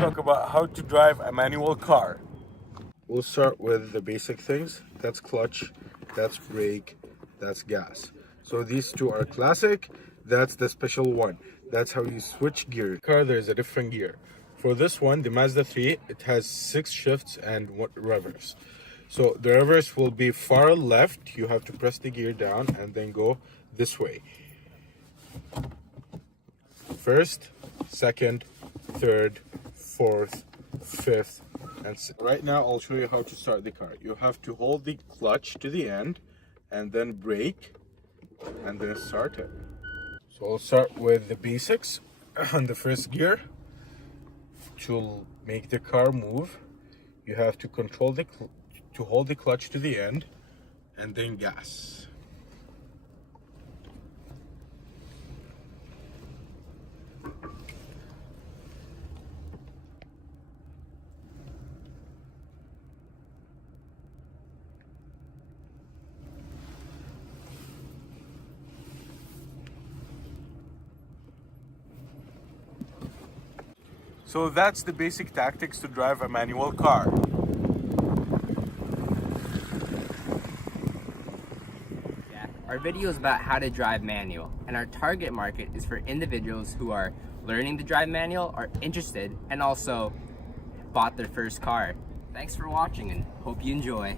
talk about how to drive a manual car. We'll start with the basic things. That's clutch, that's brake, that's gas. So these two are classic, that's the special one. That's how you switch gear. Car, there's a different gear. For this one, the Mazda 3, it has 6 shifts and 1 reverse. So the reverse will be far left. You have to press the gear down and then go this way. First, second, third, fourth, fifth, and right now I'll show you how to start the car. You have to hold the clutch to the end and then brake and then start it. So I'll start with the basics. On the first gear, to make the car move, you have to control to hold the clutch to the end and then gas. So that's the basic tactics to drive a manual car. Our video is about how to drive manual, and our target market is for individuals who are learning to drive manual, are interested, and also bought their first car. Thanks for watching and hope you enjoy.